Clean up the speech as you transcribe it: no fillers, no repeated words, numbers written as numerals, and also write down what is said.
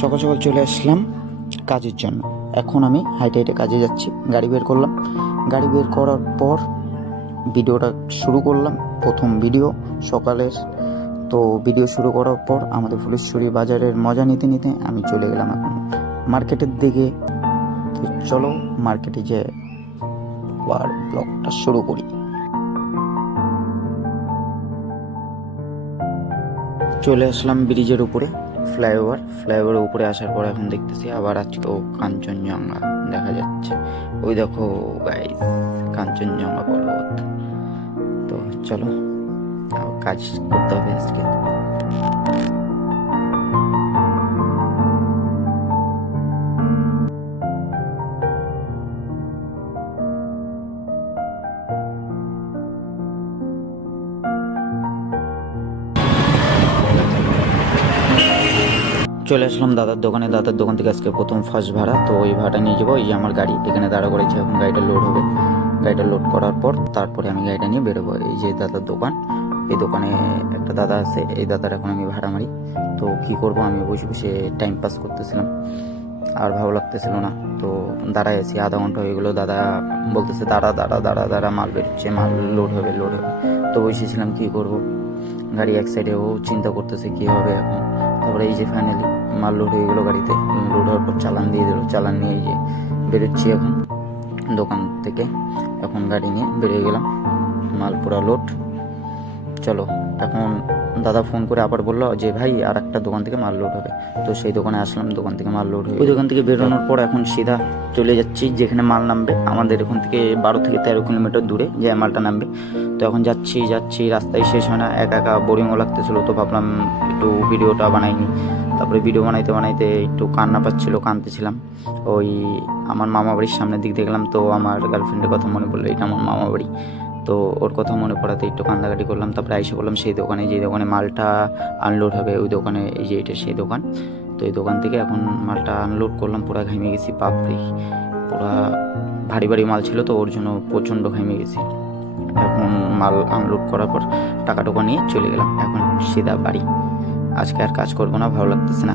সকাল সকাল চলে আসলাম কাজের জন্য। এখন আমি হাইটে হাইটে কাজে যাচ্ছি। গাড়ি বের করলাম। গাড়ি বের করার পর ভিডিওটা শুরু করলাম। প্রথম ভিডিও সকালের। তো ভিডিও শুরু করার পর আমাদের ফুলেশ্বরী বাজারের মজা নিতে নিতে আমি চলে গেলাম এখন মার্কেটের দিকে। তো চলো মার্কেটে যে আবার ব্লগটা শুরু করি। চলে আসলাম ব্রিজের উপরে, ফ্লাইওভারের উপরে আসার পর এখন দেখতেছি আবার আজকেও কাঞ্চনজঙ্ঘা দেখা যাচ্ছে। ওই দেখো গাইস, কাঞ্চনজঙ্ঘা পর্বত। তো চলো কাজ করতে হবে আজকে। চলে আসলাম দাদার দোকানে। দাদার দোকান থেকে আজকে প্রথম ফার্স্ট ভাড়া। তো ওই ভাড়াটা নিয়ে যাবো। এই যে আমার গাড়ি এখানে দাঁড়া করেছে, এখন গাড়িটা লোড হবে। গাড়িটা লোড করার পর তারপরে আমি গাড়িটা নিয়ে বেরোবো। এই যে দাদার দোকান, এই দোকানে একটা দাদা আছে, এই দাদার এখন আমি ভাড়া মারি। তো কি করব, আমি বসে বসে টাইম পাস করতেছিলাম, আর ভালো লাগতেছিল না। তো দাঁড়ায় আছি, আধা ঘন্টা হয়ে গেলো। দাদা বলতেছে দাঁড়া দাঁড়া দাঁড়া দাঁড়া, মাল বেরোচ্ছে, মাল লোড হবে লোড হবে। তো বসেছিলাম, কি করব, গাড়ি এক সাইডে, ও চিন্তা করতেছে কি হবে এখন। তারপরে এই যে ফাইনালি মাল লোড হয়ে গেলো গাড়িতে। লোড হওয়ার পর চালান দিয়ে দিল। চালান নিয়ে এই যে বেরোচ্ছি এখন দোকান থেকে। এখন গাড়ি নিয়ে বেরিয়ে গেলাম, মাল পুরা লোড। চলো এখন দাদা ফোন করে আবার বললো যে ভাই আর একটা দোকান থেকে মাল লোড হবে। তো সেই দোকানে আসলাম, দোকান থেকে মাল লোড হয়ে ওই দোকান থেকে বেরোনোর পর এখন সিধা চলে যাচ্ছি যেখানে মাল নামবে। আমাদের এখান থেকে 12 থেকে 13 কিলোমিটার দূরে যে মালটা নামবে। তো এখন যাচ্ছি, রাস্তায় শেষ হয় না, একা একা বোরিংও লাগতেছিল। তো ভাবলাম একটু ভিডিওটা বানাইনি। তারপরে ভিডিও বানাইতে বানাইতে একটু কান্না পাচ্ছিল, কাঁদতেছিলাম। ওই আমার মামা বাড়ির সামনের দিক দেখলাম, তো আমার গার্লফ্রেন্ডের কথা মনে পড়লো, এটা আমার মামা বাড়ি। তো ওর কথা মনে পড়াতে একটু কান্দাকাটি করলাম। তারপরে আইসা বললাম সেই দোকানে, যে দোকানে মালটা আনলোড হবে, ওই দোকানে, এই যে এটা সেই দোকান। তো এই দোকান থেকে এখন মালটা আনলোড করলাম। পুরা ঘামে গেছি, বাপরে, পুরা ভারী ভারী মাল ছিল, তো ওর জন্য প্রচণ্ড ঘামে গেছি। এখন মাল আনলোড করার পর টাকা নিয়ে চলে গেলাম এখন সিধা বাড়ি। আজকে আর কাজ করবো না, ভালো লাগতেছে না।